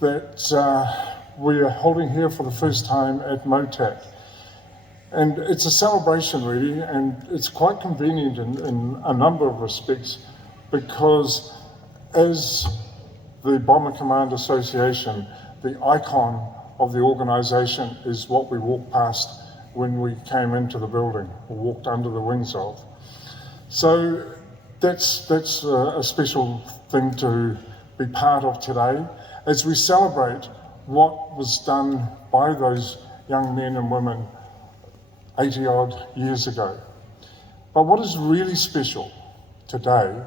that we are holding here for the first time at MOTAT. And it's a celebration really, and it's quite convenient in a number of respects, because as the Bomber Command Association, the icon of the organisation is what we walked past when we came into the building, or walked under the wings of. So that's a special thing to be part of today, as we celebrate what was done by those young men and women 80 odd years ago. But what is really special today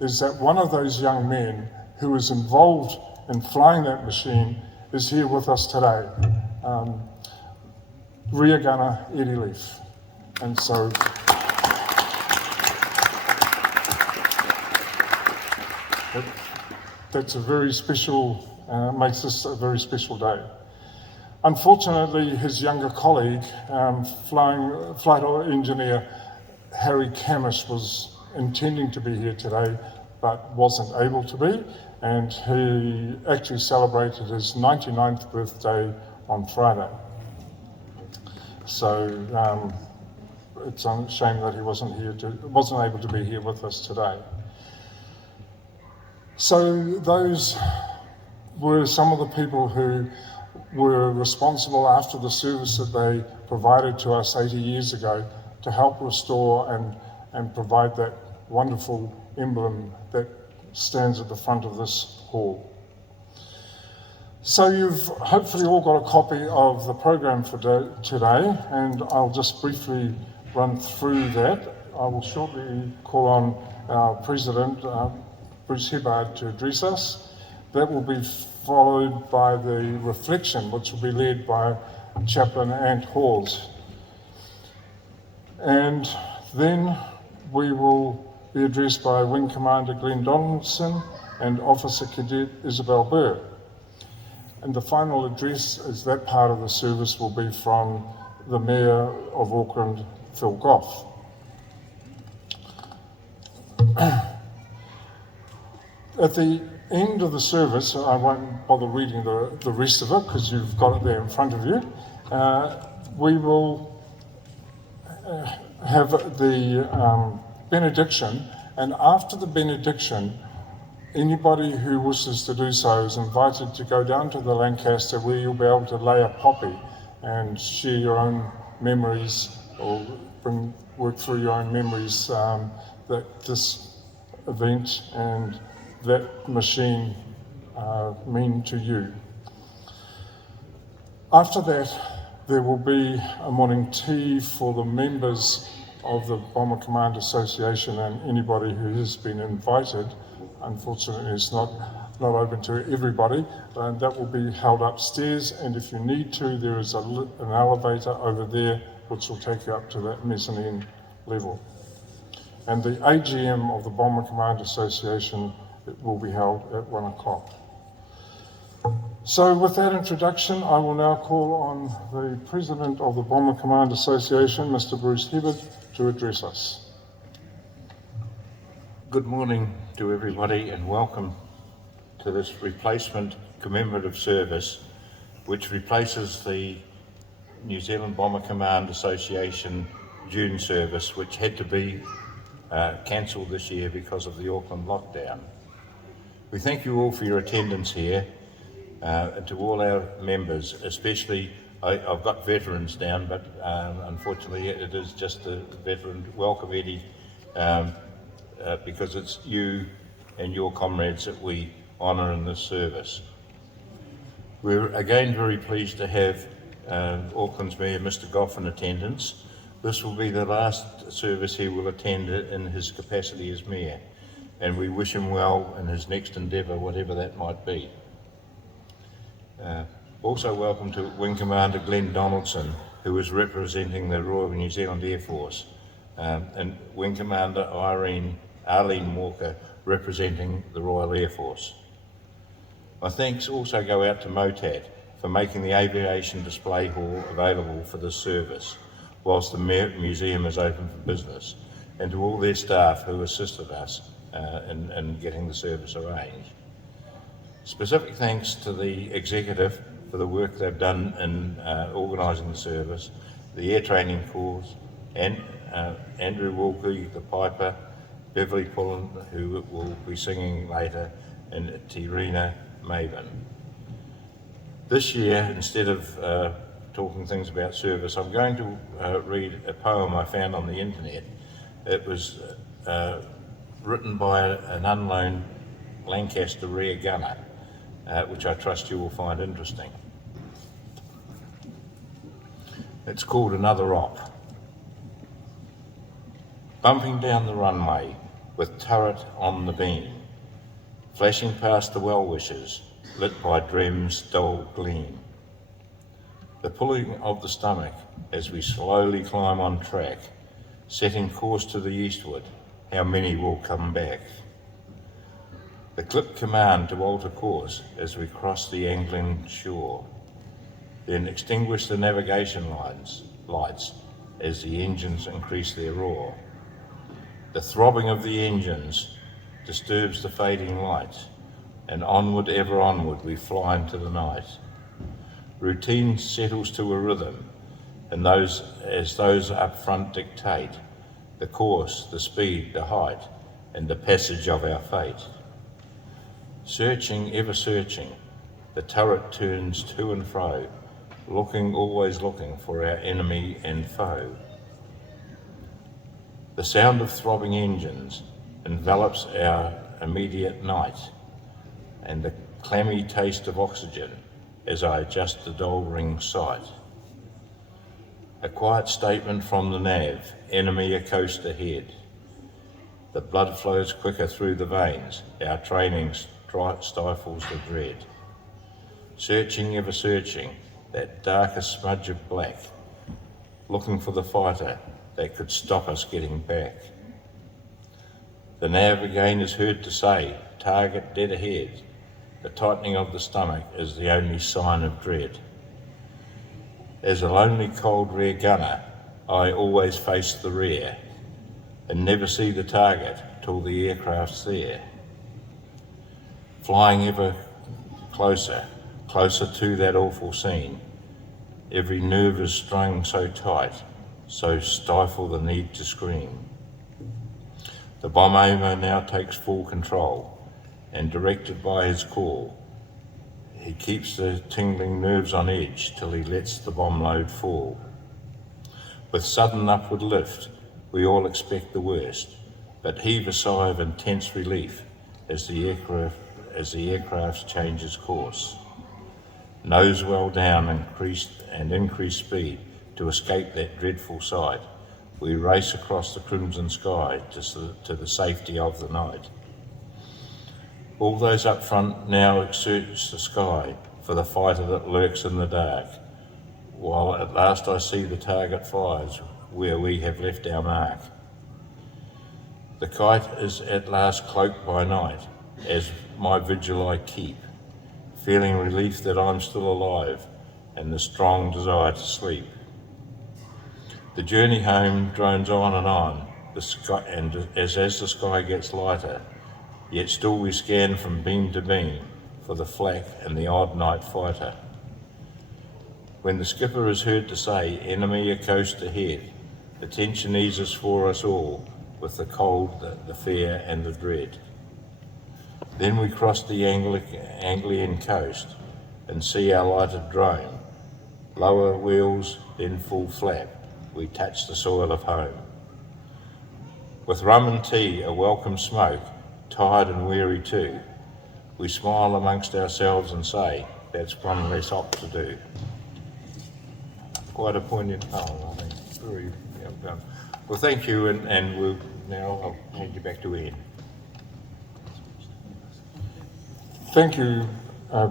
is that one of those young men who was involved in flying that machine is here with us today, Rear Gunner Eddie Leaf. And so that's a very special, makes this a very special day. Unfortunately, his younger colleague, flight engineer Harry Camish, was intending to be here today, but wasn't able to be, and he actually celebrated his 99th birthday on Friday. So it's a shame that he wasn't able to be here with us today. So those were some of the people who were responsible after the service that they provided to us 80 years ago to help restore and provide that wonderful emblem that stands at the front of this hall. So you've hopefully all got a copy of the program for today, and I'll just briefly run through that. I will shortly call on our President, Bruce Hibbard, to address us. That will be followed by the reflection, which will be led by Chaplain Ant Halls. And then we will be addressed by Wing Commander Glenn Donaldson and Officer Cadet Isabel Burr. And the final address, as that part of the service, will be from the Mayor of Auckland, Phil Goff. At the end of the service, I won't bother reading the rest of it because you've got it there in front of you, we will have the benediction, and after the benediction, anybody who wishes to do so is invited to go down to the Lancaster, where you'll be able to lay a poppy and share your own memories, or work through your own memories that this event and that machine mean to you. After that, there will be a morning tea for the members of the Bomber Command Association and anybody who has been invited. Unfortunately, it's not open to everybody. That will be held upstairs, and if you need to, there is an elevator over there which will take you up to that mezzanine level. And the AGM of the Bomber Command Association will be held at 1 o'clock. So with that introduction, I will now call on the President of the Bomber Command Association, Mr. Bruce Hibbard, to address us. Good morning to everybody, and welcome to this replacement commemorative service, which replaces the New Zealand Bomber Command Association June service, which had to be cancelled this year because of the Auckland lockdown. We thank you all for your attendance here, and to all our members, especially, I've got veterans down, but unfortunately it is just a veteran. Welcome, Eddie, because it's you and your comrades that we honour in this service. We're again very pleased to have Auckland's Mayor, Mr. Goff, in attendance. This will be the last service he will attend in his capacity as Mayor, and we wish him well in his next endeavour, whatever that might be. Also welcome to Wing Commander Glenn Donaldson, who is representing the Royal New Zealand Air Force, and Wing Commander Arlene Walker, representing the Royal Air Force. My thanks also go out to MOTAT for making the Aviation Display Hall available for this service, whilst the museum is open for business, and to all their staff who assisted us in getting the service arranged. Specific thanks to the executive for the work they've done in organising the service, the air training course, and Andrew Wilkie, the piper, Beverly Pullen, who will be singing later, and Tirina Maven. This year, instead of talking things about service, I'm going to read a poem I found on the internet. It was written by an unknown Lancaster rear gunner, which I trust you will find interesting. It's called Another Op. Bumping down the runway with turret on the beam, flashing past the well-wishers, lit by Drem's dull gleam. The pulling of the stomach as we slowly climb on track, setting course to the eastward, how many will come back? The clipped command to alter course as we cross the angling shore, then extinguish the navigation lights as the engines increase their roar. The throbbing of the engines disturbs the fading light, and onward, ever onward, we fly into the night. Routine settles to a rhythm, and as those up front dictate, the course, the speed, the height, and the passage of our fate. Searching, ever searching, the turret turns to and fro, looking, always looking for our enemy and foe. The sound of throbbing engines envelops our immediate night, and the clammy taste of oxygen as I adjust the dull ring sight. A quiet statement from the nav, enemy a coast ahead. The blood flows quicker through the veins, our training stifles the dread. Searching, ever searching, that darkest smudge of black, looking for the fighter that could stop us getting back. The nav again is heard to say, target dead ahead. The tightening of the stomach is the only sign of dread. As a lonely cold rear gunner, I always face the rear and never see the target till the aircraft's there. Flying ever closer, closer to that awful scene. Every nerve is strung so tight, so stifle the need to scream. The bomb aimer now takes full control, and directed by his call, he keeps the tingling nerves on edge till he lets the bomb load fall. With sudden upward lift, we all expect the worst, but heave a sigh of intense relief as the aircraft changes course. Nose well down, increased speed to escape that dreadful sight. We race across the crimson sky to the safety of the night. All those up front now search the sky for the fighter that lurks in the dark, while at last I see the target fires where we have left our mark. The kite is at last cloaked by night, as my vigil I keep, feeling relief that I'm still alive and the strong desire to sleep. The journey home drones on and on, as the sky gets lighter, yet still we scan from beam to beam for the flak and the odd night fighter. When the skipper is heard to say, enemy a coast ahead, the tension eases for us all with the cold, the fear and the dread. Then we cross the Anglian coast and see our lighted drone. Lower wheels, then full flap, we touch the soil of home. With rum and tea, a welcome smoke, tired and weary too, we smile amongst ourselves and say, that's one less op to do. Quite a poignant poem, I think. Very well done. Well, thank you, and we'll now I'll hand you back to Ian. Thank you,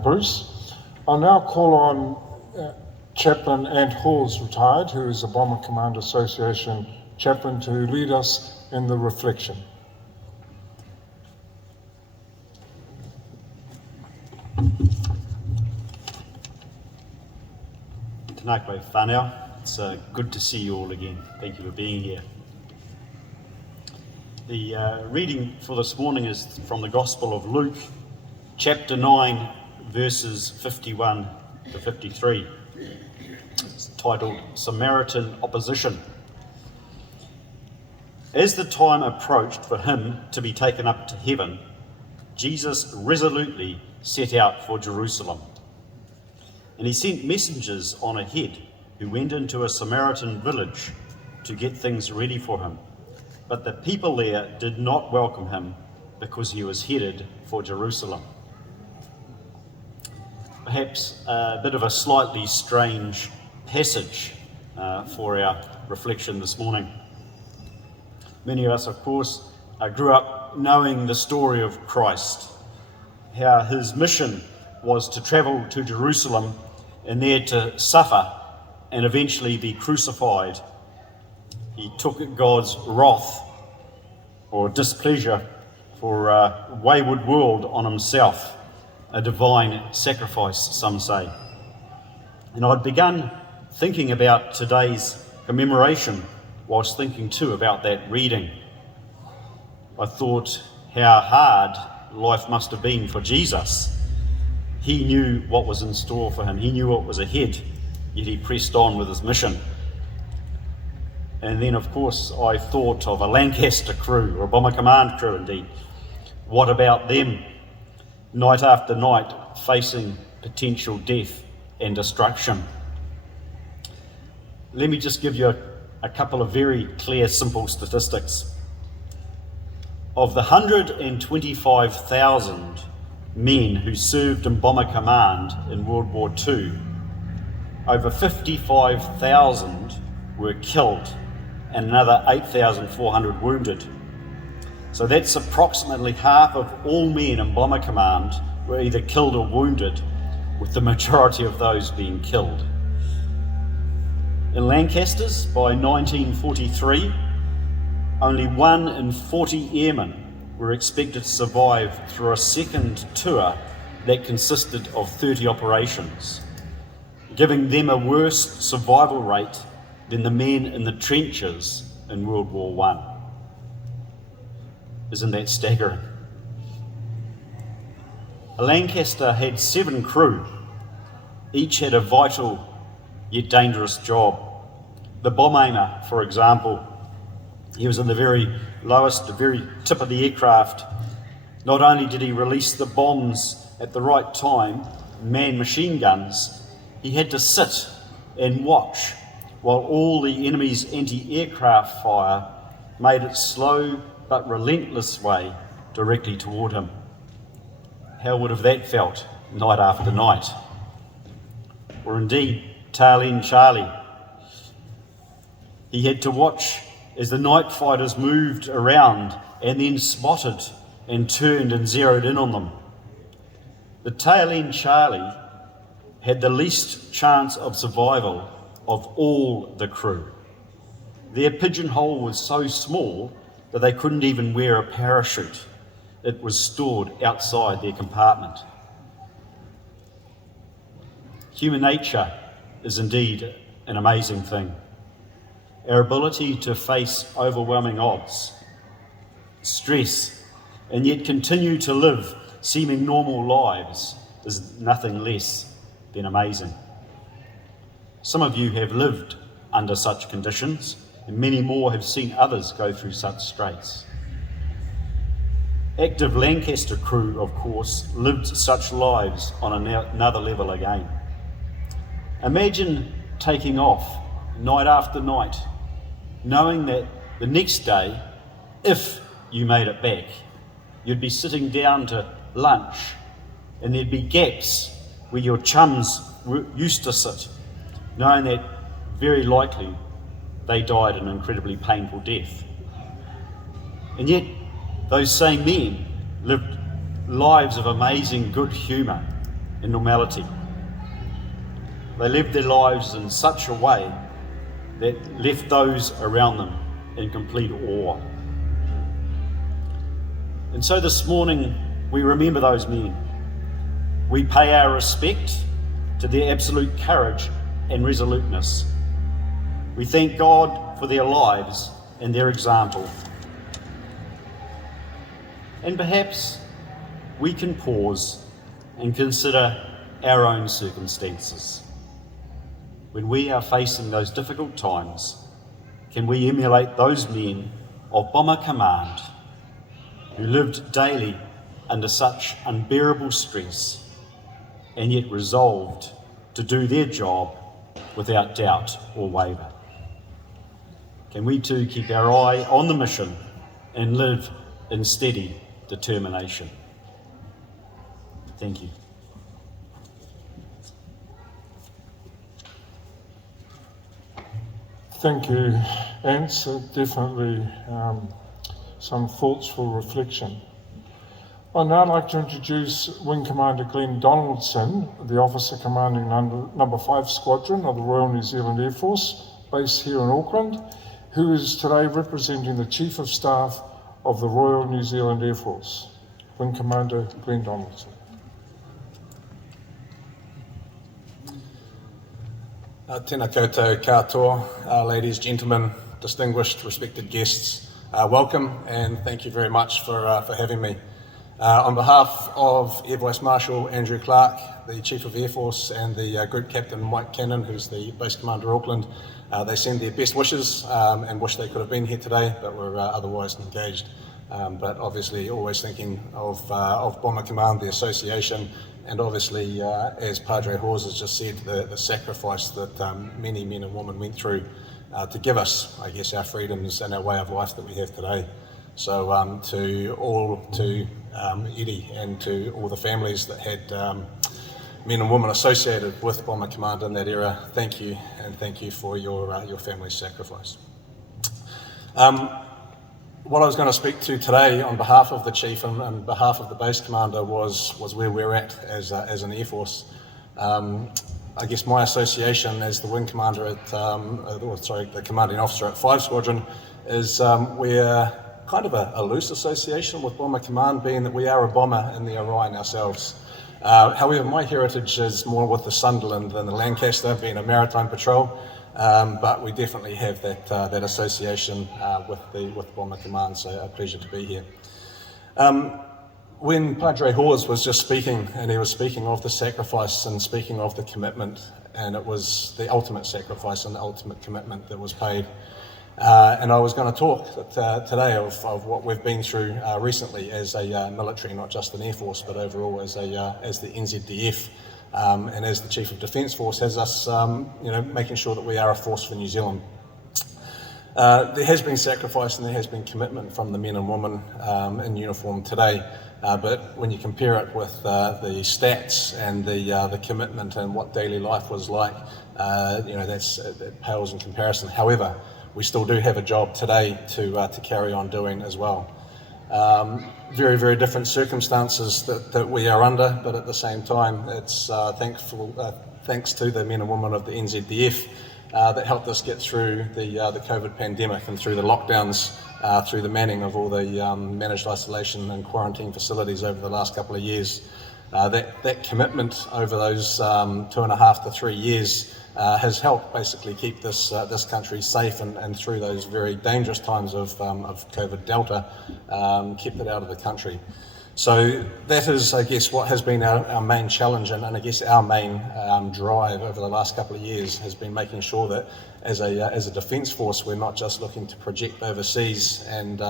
Bruce. I'll now call on Chaplain Ant Halls, retired, who is the Bomber Command Association chaplain, to lead us in the reflection. Tēnā koe whānau. It's good to see you all again. Thank you for being here. The reading for this morning is from the Gospel of Luke, chapter 9, verses 51 to 53. It's titled Samaritan Opposition. As the time approached for him to be taken up to heaven, Jesus resolutely set out for Jerusalem. And he sent messengers on ahead who went into a Samaritan village to get things ready for him. But the people there did not welcome him because he was headed for Jerusalem. Perhaps a bit of a slightly strange passage for our reflection this morning. Many of us, of course, grew up knowing the story of Christ, how his mission was to travel to Jerusalem and there to suffer and eventually be crucified. He took God's wrath or displeasure for a wayward world on himself, a divine sacrifice, some say. And I'd begun thinking about today's commemoration whilst thinking too about that reading. I thought how hard life must have been for Jesus. He knew what was in store for him. He knew what was ahead, yet he pressed on with his mission. And then, of course, I thought of a Lancaster crew, or a Bomber Command crew indeed. What about them? Night after night, facing potential death and destruction. Let me just give you a couple of very clear, simple statistics. Of the 125,000 men who served in Bomber Command in World War II, over 55,000 were killed and another 8,400 wounded. So that's approximately half of all men in Bomber Command were either killed or wounded, with the majority of those being killed. In Lancasters, by 1943, only 1 in 40 airmen were expected to survive through a second tour that consisted of 30 operations, giving them a worse survival rate than the men in the trenches in World War I. Isn't that staggering? A Lancaster had 7 crew. Each had a vital yet dangerous job. The bomb aimer, for example, he was in the very lowest, the very tip of the aircraft. Not only did he release the bombs at the right time, man machine guns, he had to sit and watch while all the enemy's anti-aircraft fire made its slow but relentless way directly toward him. How would have that felt night after night? Or indeed, Tail End Charlie. He had to watch as the night fighters moved around and then spotted and turned and zeroed in on them. The Tail End Charlie had the least chance of survival of all the crew. Their pigeonhole was so small that they couldn't even wear a parachute. It was stored outside their compartment. Human nature is indeed an amazing thing. Our ability to face overwhelming odds, stress, and yet continue to live seeming normal lives is nothing less than amazing. Some of you have lived under such conditions, and many more have seen others go through such straits. Active Lancaster crew, of course, lived such lives on another level again. Imagine taking off night after night, knowing that the next day, if you made it back, you'd be sitting down to lunch and there'd be gaps where your chums used to sit, knowing that very likely they died an incredibly painful death. And yet, those same men lived lives of amazing good humour and normality. They lived their lives in such a way that left those around them in complete awe. And so this morning, we remember those men. We pay our respect to their absolute courage and resoluteness. We thank God for their lives and their example. And perhaps we can pause and consider our own circumstances. When we are facing those difficult times, can we emulate those men of Bomber Command who lived daily under such unbearable stress and yet resolved to do their job without doubt or waver? Can we too keep our eye on the mission and live in steady determination? Thank you. Thank you, Ants. Definitely some thoughts for reflection. I'd now like to introduce Wing Commander Glenn Donaldson, the officer commanding number 5 Squadron of the Royal New Zealand Air Force, based here in Auckland, who is today representing the Chief of Staff of the Royal New Zealand Air Force. Wing Commander Glenn Donaldson. Tēnā koutou katoa, ladies, gentlemen, distinguished, respected guests, welcome and thank you very much for having me. On behalf of Air Vice Marshal Andrew Clark, the Chief of Air Force, and the Group Captain Mike Cannon, who's the Base Commander Auckland, they send their best wishes and wish they could have been here today, but were otherwise engaged. But obviously always thinking of Bomber Command, the association, and obviously, as Padre Hawes has just said, the sacrifice that many men and women went through to give us, I guess, our freedoms and our way of life that we have today. So to Eddie and to all the families that had men and women associated with Bomber Command in that era, thank you, and thank you for your family's sacrifice. What I was going to speak to today on behalf of the Chief and on behalf of the Base Commander was where we're at as an Air Force. I guess my association as the Wing Commander at, the Commanding Officer at 5 Squadron is we're kind of a loose association with Bomber Command, being that we are a bomber in the Orion ourselves. However, my heritage is more with the Sunderland than the Lancaster, being a maritime patrol. But we definitely have that association with Bomber Command, so a pleasure to be here. When Padre Hawes was just speaking, and he was speaking of the sacrifice and speaking of the commitment, and it was the ultimate sacrifice and the ultimate commitment that was paid. And I was going to talk today of what we've been through recently as a military, not just an Air Force, but overall as the NZDF. And as the Chief of Defence Force has us, making sure that we are a force for New Zealand. There has been sacrifice and there has been commitment from the men and women in uniform today, but when you compare it with the stats and the commitment and what daily life was like, that pales in comparison. However, we still do have a job today to carry on doing as well. Very, very different circumstances that we are under, but at the same time, it's thanks to the men and women of the NZDF that helped us get through the COVID pandemic and through the lockdowns, through the manning of all the managed isolation and quarantine facilities over the last couple of years. That commitment over those 2.5 to 3 years has helped basically keep this country safe and through those very dangerous times of COVID Delta, kept it out of the country. So that is, I guess, what has been our main challenge, and I guess our main drive over the last couple of years has been making sure that as a defence force, we're not just looking to project overseas and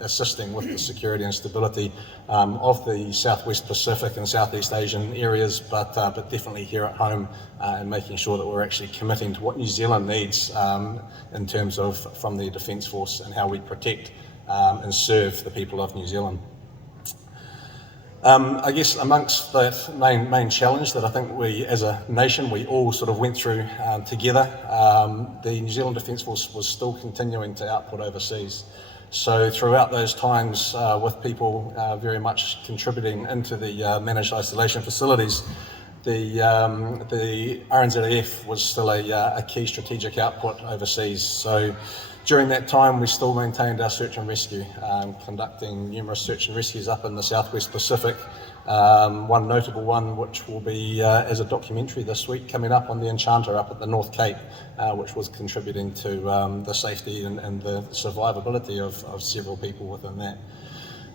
assisting with the security and stability of the Southwest Pacific and Southeast Asian areas, but definitely here at home and making sure that we're actually committing to what New Zealand needs in terms of from the Defence Force and how we protect and serve the people of New Zealand. I guess amongst that main challenge that I think we as a nation, we all sort of went through together, the New Zealand Defence Force was still continuing to output overseas. So throughout those times with people very much contributing into the managed isolation facilities, the RNZAF was still a key strategic output overseas. So during that time, we still maintained our search and rescue, conducting numerous search and rescues up in the Southwest Pacific. One notable one, which will be as a documentary this week, coming up on the Enchanter up at the North Cape, which was contributing to the safety and the survivability of several people within that.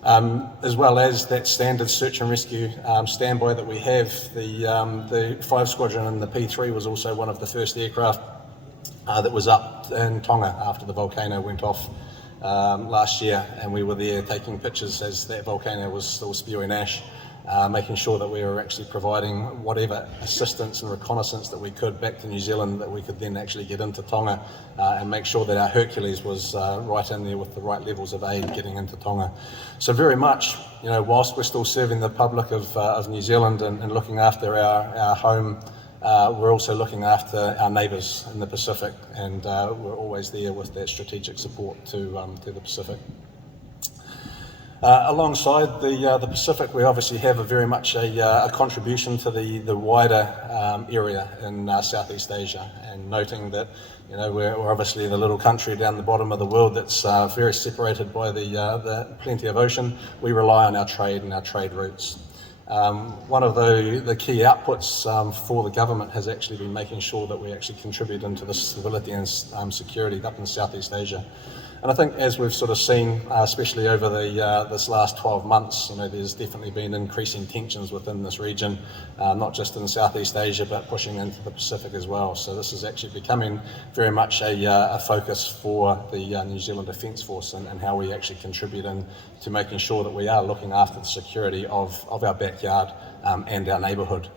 As well as that standard search and rescue standby that we have. The 5 Squadron and the P3 was also one of the first aircraft that was up in Tonga after the volcano went off last year, and we were there taking pictures as that volcano was still spewing ash, making sure that we were actually providing whatever assistance and reconnaissance that we could back to New Zealand, that we could then actually get into Tonga and make sure that our Hercules was right in there with the right levels of aid getting into Tonga. So very much, whilst we're still serving the public of New Zealand and looking after our home, we're also looking after our neighbours in the Pacific, and we're always there with that strategic support to the Pacific. Alongside the Pacific, we obviously have very much a contribution to the wider area in Southeast Asia, and noting that we're obviously the little country down the bottom of the world that's very separated by the plenty of ocean. We rely on our trade and our trade routes. One of the key outputs for the government has actually been making sure that we actually contribute into the stability and security up in Southeast Asia. And I think, as we've sort of seen, especially over this last 12 months, there's definitely been increasing tensions within this region, not just in Southeast Asia, but pushing into the Pacific as well. So this is actually becoming very much a focus for the New Zealand Defence Force, and how we actually contribute to making sure that we are looking after the security of our backyard and our neighbourhood.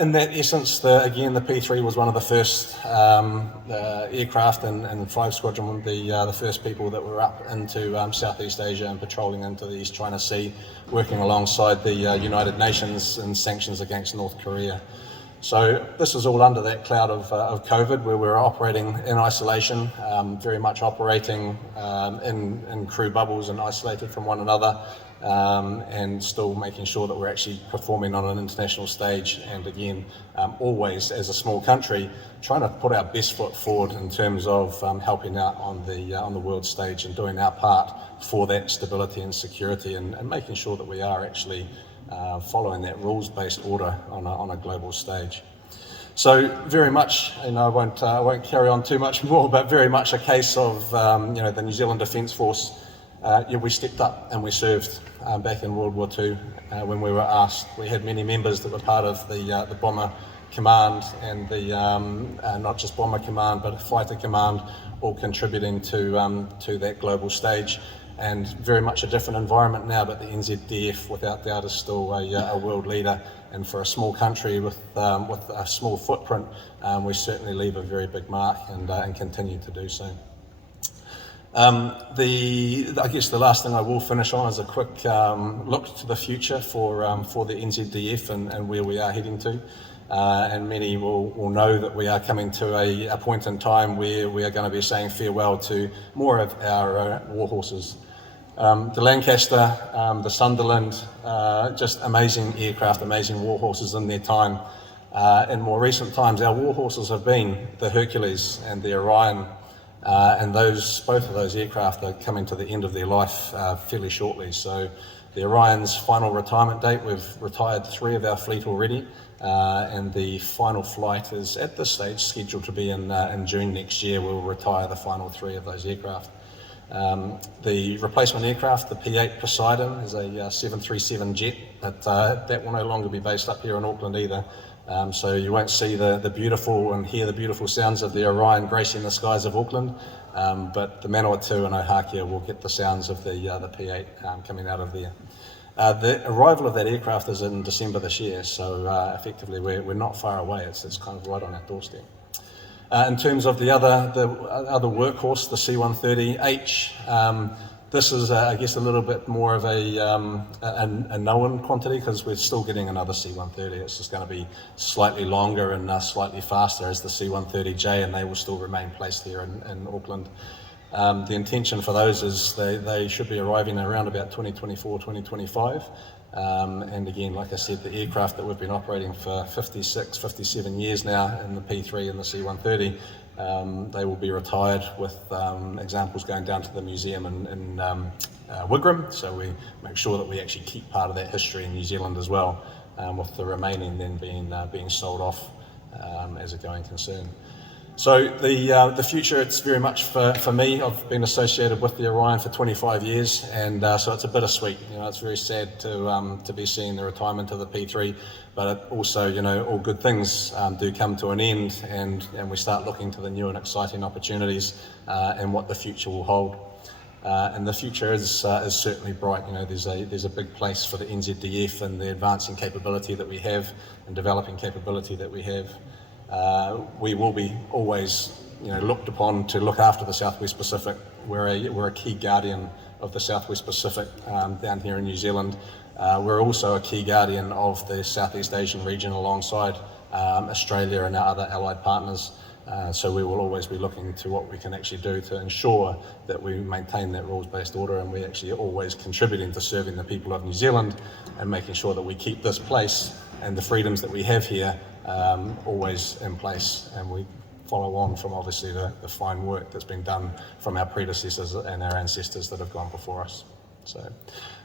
In that essence, again, the P3 was one of the first aircraft, and 5 Squadron were the first people that were up into Southeast Asia and patrolling into the East China Sea, working alongside the United Nations and sanctions against North Korea. So this is all under that cloud of COVID, where we're operating in isolation, very much operating in crew bubbles and isolated from one another, and still making sure that we're actually performing on an international stage, and again, always as a small country trying to put our best foot forward in terms of helping out on the world stage and doing our part for that stability and security, and making sure that we are actually following that rules-based order on a global stage. So very much, I won't carry on too much more, but very much a case of the New Zealand Defence Force. We stepped up and we served back in World War II when we were asked. We had many members that were part of the Bomber Command and the not just Bomber Command but Fighter Command, all contributing to that global stage. And very much a different environment now, but the NZDF without doubt is still a world leader. And for a small country with a small footprint, we certainly leave a very big mark and continue to do so. I guess the last thing I will finish on is a quick look to the future for the NZDF and where we are heading to. And many will know that we are coming to a point in time where we are going to be saying farewell to more of our war horses. The Lancaster, the Sunderland, just amazing aircraft, amazing war horses in their time. In more recent times, our war horses have been the Hercules and the Orion, and both of those aircraft are coming to the end of their life fairly shortly. So the Orion's final retirement date, we've retired 3 of our fleet already, and the final flight is at this stage scheduled to be in June next year. We'll retire the final 3 of those aircraft. The replacement aircraft, the P8 Poseidon, is a 737 jet, but that will no longer be based up here in Auckland either. So you won't see the beautiful and hear the beautiful sounds of the Orion gracing the skies of Auckland, but the Manawatu and Ohakia will get the sounds of the P8 coming out of there. The arrival of that aircraft is in December this year, so effectively we're not far away. It's kind of right on our doorstep. In terms of the other workhorse, the C-130H, this is, I guess, a little bit more of a known quantity because we're still getting another C-130. It's just going to be slightly longer and slightly faster as the C-130J, and they will still remain placed here in Auckland. The intention for those is they should be arriving around about 2024, 2025. And again, like I said, the aircraft that we've been operating for 56, 57 years now in the P3 and the C-130, they will be retired with examples going down to the museum in Wigram. So we make sure that we actually keep part of that history in New Zealand as well, with the remaining then being sold off as a going concern. So the future, it's very much for me. I've been associated with the Orion for 25 years, and so it's a bittersweet. It's very sad to be seeing the retirement of the P3, but it also, all good things do come to an end, and we start looking to the new and exciting opportunities and what the future will hold. And the future is certainly bright. There's a big place for the NZDF and the advancing capability that we have and developing capability that we have. We will be always, looked upon to look after the Southwest Pacific. We're a key guardian of the Southwest Pacific down here in New Zealand. We're also a key guardian of the Southeast Asian region alongside Australia and our other allied partners. So we will always be looking to what we can actually do to ensure that we maintain that rules-based order, and we actually are always contributing to serving the people of New Zealand and making sure that we keep this place and the freedoms that we have here always in place, and we follow on from obviously the fine work that's been done from our predecessors and our ancestors that have gone before us. So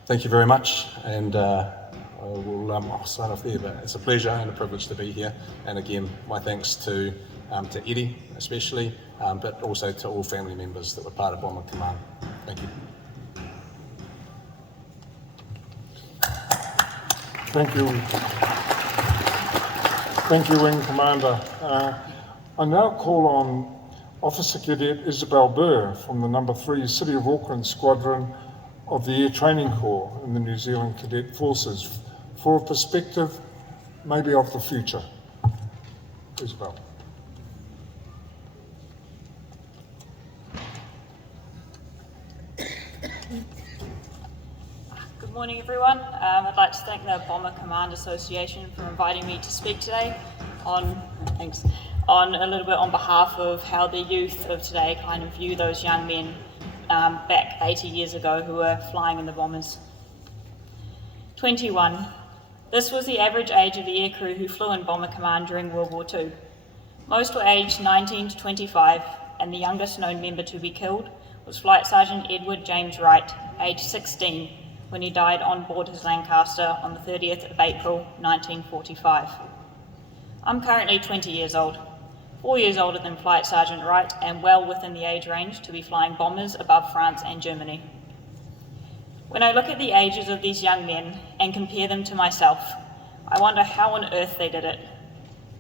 thank you very much, and I'll sign off there, but it's a pleasure and a privilege to be here. And again, my thanks to Eddie especially, but also to all family members that were part of Bomber Command. Thank you. Thank you. Thank you, Wing Commander. I now call on Officer Cadet Isabel Burr from the number 3 City of Auckland Squadron of the Air Training Corps in the New Zealand Cadet Forces for a perspective maybe of the future. Isabel. Good morning, everyone. I'd like to thank the Bomber Command Association for inviting me to speak today on a little bit on behalf of how the youth of today kind of view those young men back 80 years ago who were flying in the bombers. 21. This was the average age of the aircrew who flew in Bomber Command during World War II. Most were aged 19 to 25, and the youngest known member to be killed was Flight Sergeant Edward James Wright, aged 16, when he died on board his Lancaster on the 30th of April 1945. I'm currently 20 years old, 4 years older than Flight Sergeant Wright, and well within the age range to be flying bombers above France and Germany. When I look at the ages of these young men and compare them to myself, I wonder how on earth they did it.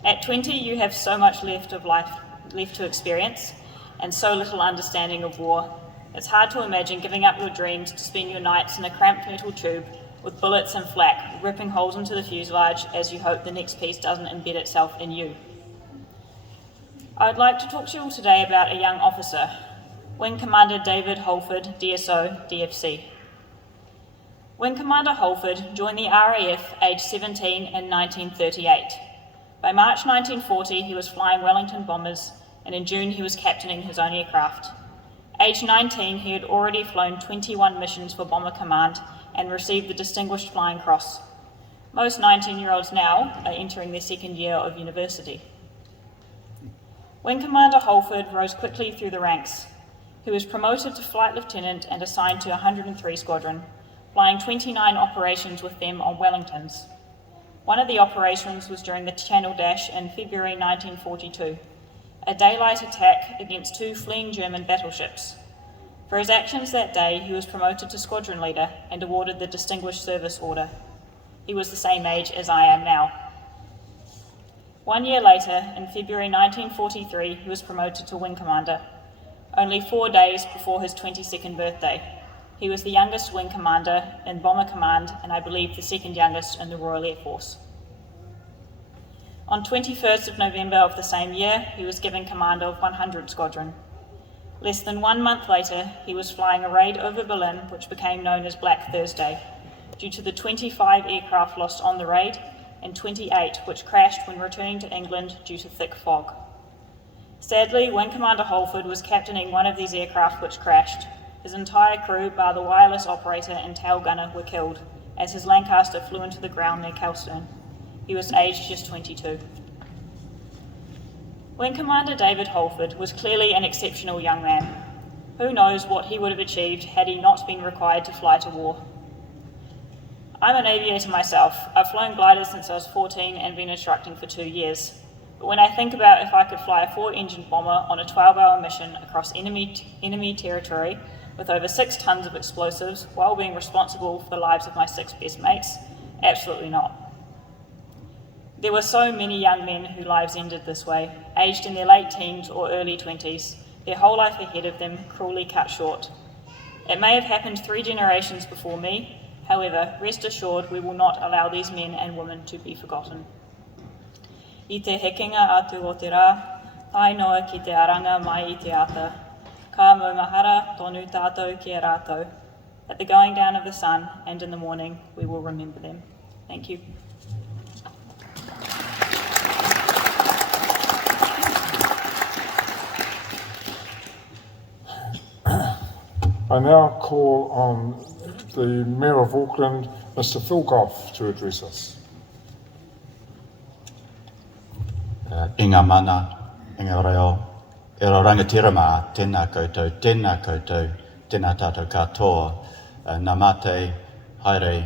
At 20, you have so much left of life left to experience, and so little understanding of war. It's hard to imagine giving up your dreams to spend your nights in a cramped metal tube with bullets and flak ripping holes into the fuselage as you hope the next piece doesn't embed itself in you. I'd like to talk to you all today about a young officer, Wing Commander David Holford, DSO, DFC. Wing Commander Holford joined the RAF aged 17 in 1938. By March 1940, he was flying Wellington bombers, and in June he was captaining his own aircraft. Aged 19, he had already flown 21 missions for Bomber Command and received the Distinguished Flying Cross. Most 19-year-olds now are entering their second year of university. Wing Commander Holford rose quickly through the ranks. He was promoted to Flight Lieutenant and assigned to 103 Squadron, flying 29 operations with them on Wellingtons. One of the operations was during the Channel Dash in February 1942. A daylight attack against 2 fleeing German battleships. For his actions that day, he was promoted to squadron leader and awarded the Distinguished Service Order. He was the same age as I am now. 1 year later, in February 1943, he was promoted to Wing Commander. Only 4 days before his 22nd birthday. He was the youngest Wing Commander in Bomber Command, and I believe the second youngest in the Royal Air Force. On 21st of November of the same year, he was given command of 100 Squadron. Less than 1 month later, he was flying a raid over Berlin, which became known as Black Thursday, due to the 25 aircraft lost on the raid and 28 which crashed when returning to England due to thick fog. Sadly, Wing Commander Holford was captaining one of these aircraft which crashed. His entire crew, bar the wireless operator and tail gunner, were killed, as his Lancaster flew into the ground near Kelstone. He was aged just 22. Wing Commander David Holford was clearly an exceptional young man. Who knows what he would have achieved had he not been required to fly to war. I'm an aviator myself. I've flown gliders since I was 14 and been instructing for 2 years. But when I think about if I could fly a 4-engine bomber on a 12-hour mission across enemy territory with over 6 tons of explosives while being responsible for the lives of my 6 best mates, absolutely not. There were so many young men whose lives ended this way, aged in their late teens or early 20s, their whole life ahead of them cruelly cut short. It may have happened 3 generations before me, however, rest assured we will not allow these men and women to be forgotten. I te hekenga atu o te rā, tai noa ki te aranga mai I te ata. Ka maumahara tonu tātou ki a rātou. At the going down of the sun and in the morning, we will remember them. Thank you. I now call on the Mayor of Auckland, Mr. Phil Goff, to address us. Inga mana, inga reo, e ro rangatira mā, tēnā koutou, tēnā tātou katoa, nā mate, haere,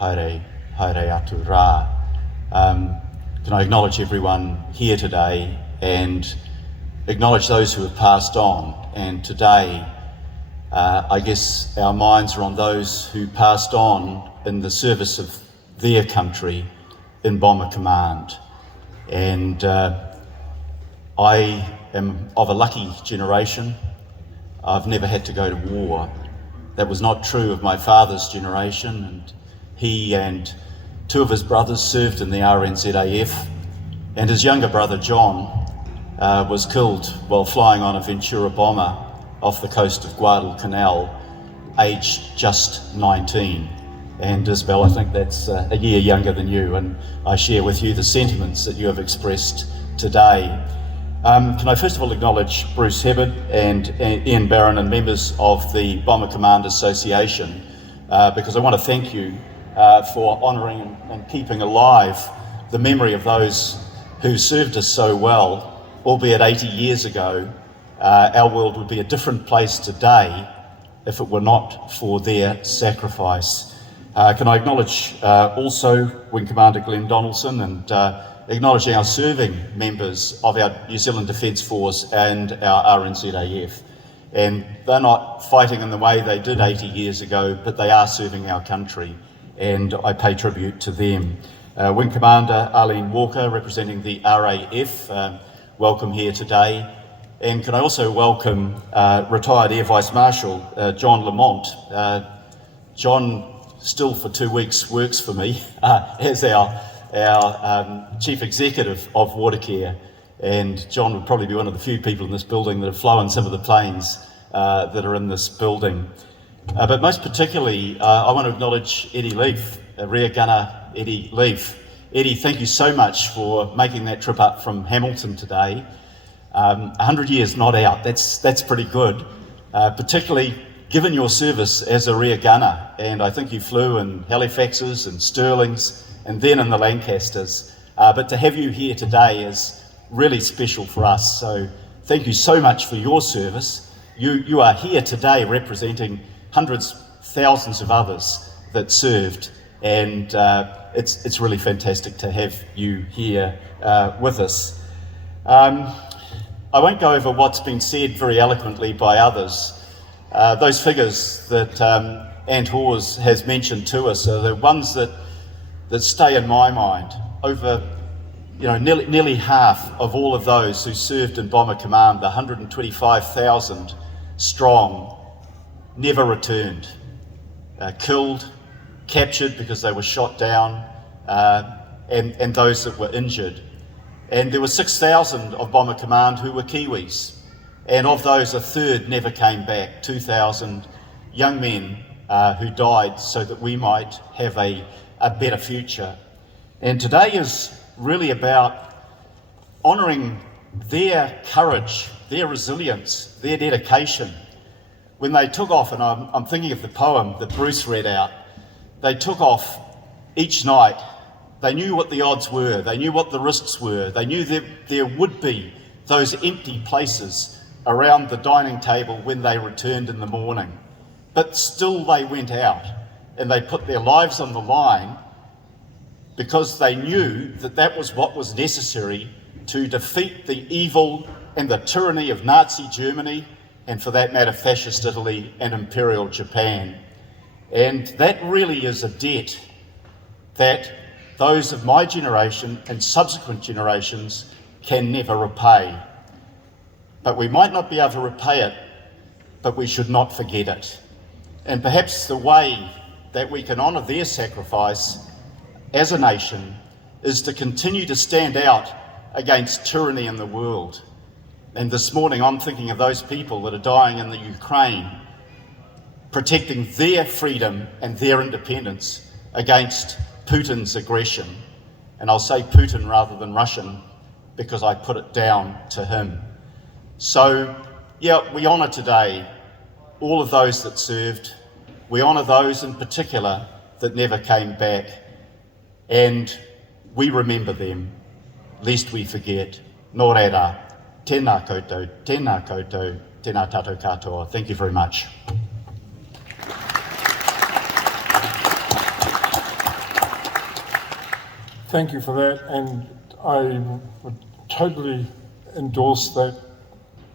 haere, haere atu rā. Can I acknowledge everyone here today and acknowledge those who have passed on, and today I guess our minds are on those who passed on in the service of their country in Bomber Command. And I am of a lucky generation. I've never had to go to war. That was not true of my father's generation, and he and 2 of his brothers served in the RNZAF, and his younger brother John was killed while flying on a Ventura bomber off the coast of Guadalcanal, aged just 19. And Isabel, I think that's a year younger than you, and I share with you the sentiments that you have expressed today. Can I first of all acknowledge Bruce Hibbard and Ian Barron and members of the Bomber Command Association, because I want to thank you for honouring and keeping alive the memory of those who served us so well, albeit 80 years ago. Our world would be a different place today if it were not for their sacrifice. Can I acknowledge also Wing Commander Glenn Donaldson, and acknowledging our serving members of our New Zealand Defence Force and our RNZAF. And they're not fighting in the way they did 80 years ago, but they are serving our country, and I pay tribute to them. Wing Commander Arlene Walker, representing the RAF, welcome here today. And can I also welcome retired Air Vice Marshal John Lamont. John still for 2 weeks works for me as our Chief Executive of Watercare, and John would probably be one of the few people in this building that have flown some of the planes that are in this building. But most particularly, I want to acknowledge Eddie Leaf, Rear Gunner Eddie Leaf. Eddie, thank you so much for making that trip up from Hamilton today. 100 years not out, that's pretty good, particularly given your service as a rear gunner. And I think you flew in Halifaxes and Stirlings and then in the Lancasters. But to have you here today is really special for us. So thank you so much for your service. You are here today representing hundreds, thousands of others that served. And it's really fantastic to have you here with us. I won't go over what's been said very eloquently by others. Those figures that Ant Hawes has mentioned to us are the ones that stay in my mind. Over, nearly half of all of those who served in Bomber Command, the 125,000 strong, never returned. Killed, captured because they were shot down, and those that were injured. And there were 6,000 of Bomber Command who were Kiwis. And of those, a third never came back, 2,000 young men who died so that we might have a better future. And today is really about honouring their courage, their resilience, their dedication. When they took off, and I'm thinking of the poem that Bruce read out, they took off each night. They knew what the odds were, they knew what the risks were, they knew that there would be those empty places around the dining table when they returned in the morning. But still they went out and they put their lives on the line because they knew that that was what was necessary to defeat the evil and the tyranny of Nazi Germany, and for that matter, fascist Italy and Imperial Japan. And that really is a debt that those of my generation and subsequent generations can never repay. But we might not be able to repay it, but we should not forget it. And perhaps the way that we can honour their sacrifice as a nation is to continue to stand out against tyranny in the world. And this morning I'm thinking of those people that are dying in the Ukraine, protecting their freedom and their independence against Putin's aggression. And I'll say Putin rather than Russian because I put it down to him. So, yeah, we honour today all of those that served. We honour those in particular that never came back. And we remember them, lest we forget. Nō reira, tēnā koutou, tēnā koutou, tēnā tātou katoa. Thank you very much. Thank you for that, and I would totally endorse that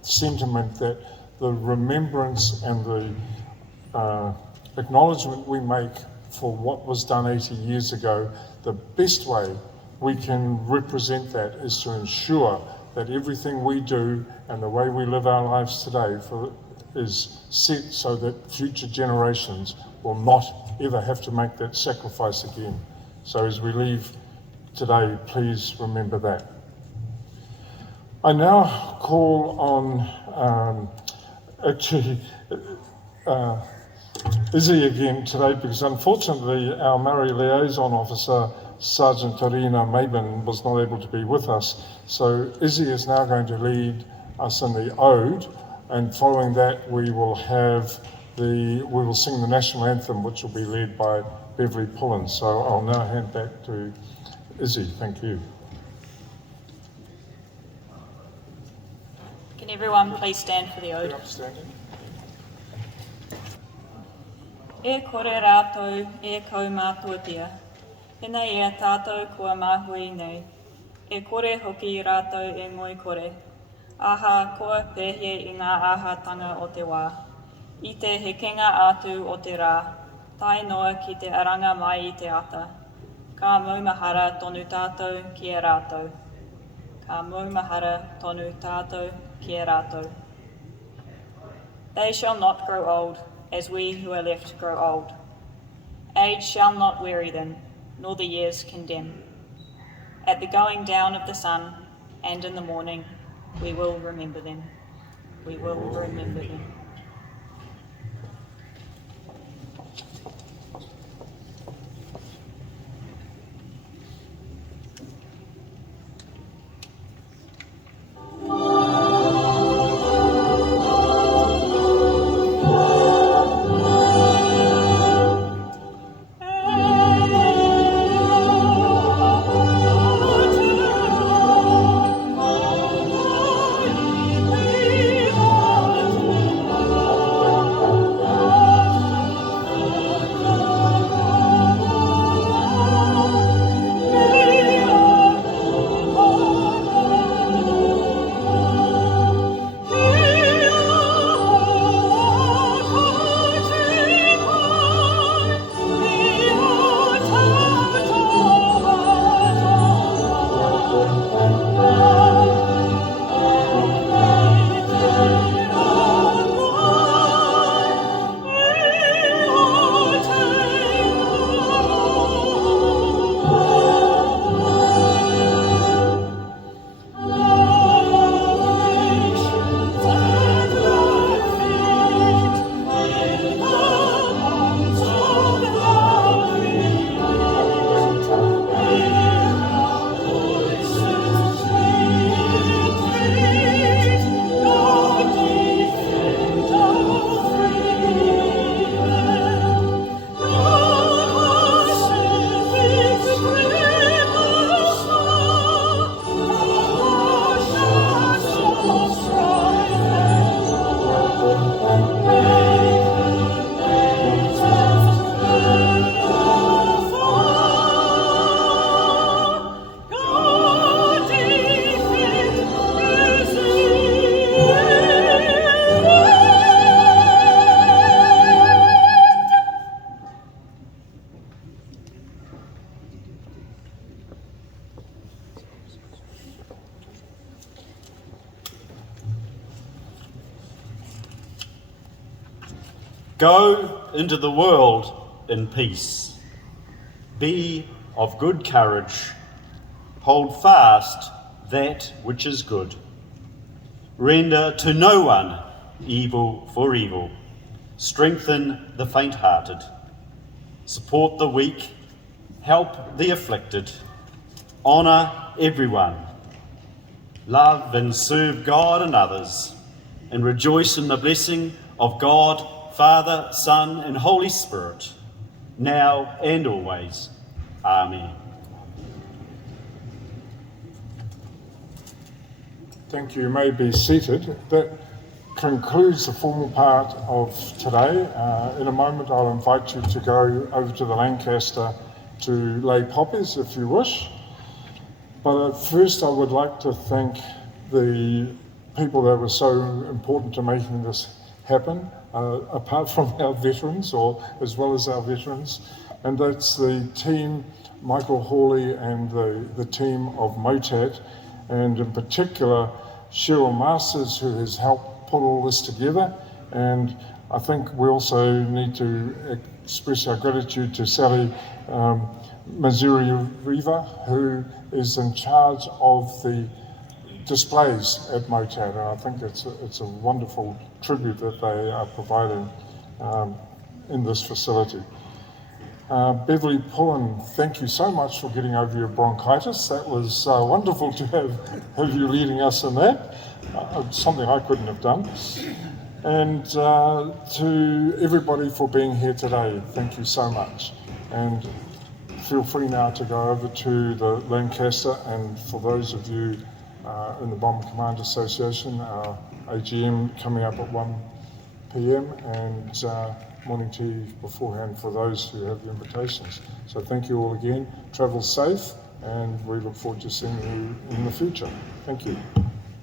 sentiment that the remembrance and the acknowledgement we make for what was done 80 years ago, the best way we can represent that is to ensure that everything we do and the way we live our lives today is set so that future generations will not ever have to make that sacrifice again. So as we leave today, please remember that. I now call on Izzy again today because unfortunately our Maori Liaison Officer, Sergeant Torina Maben, was not able to be with us. So Izzy is now going to lead us in the Ode, and following that we will sing the national anthem, which will be led by Beverly Pullen. So I'll now hand back to Izzy. Thank you. Can everyone please stand for the ode? Upstanding. E kore rātou, e kau mātuatia. Pena e a tātou kua māhui nei. E kore hoki rātou e ngoi kore. Aha koa pēhie i ngā ahatanga o te wā. I te hekenga atu o te rā. Tai noa ki te aranga mai i te ata. Ka maumahara tonu tātou ki e rātou. Ka maumahara tonu tātou ki e rātou. They shall not grow old, as we who are left grow old. Age shall not weary them, nor the years condemn. At the going down of the sun, and in the morning, we will remember them. We will remember them. Go into the world in peace. Be of good courage. Hold fast that which is good. Render to no one evil for evil. Strengthen the faint-hearted. Support the weak. Help the afflicted. Honour everyone. Love and serve God and others. And rejoice in the blessing of God, Father, Son, and Holy Spirit, now and always. Amen. Thank you. You may be seated. That concludes the formal part of today. In a moment, I'll invite you to go over to the Lancaster to lay poppies if you wish. But at first, I would like to thank the people that were so important to making this happen, apart from our veterans, or as well as our veterans, and that's the team, Michael Hawley and the team of MOTAT, and in particular Cheryl Masters, who has helped put all this together. And I think we also need to express our gratitude to Sally Missouri Riva, who is in charge of the displays at MOTAT, and I think it's a wonderful tribute that they are providing in this facility. Beverly Pullen, thank you so much for getting over your bronchitis. That was wonderful to have you leading us in that. Something I couldn't have done. And to everybody for being here today, thank you so much. And feel free now to go over to the Lancaster, and for those of you in the Bomber Command Association, our AGM coming up at 1 p.m, and morning tea beforehand for those who have the invitations. So thank you all again. Travel safe, and we look forward to seeing you in the future. Thank you.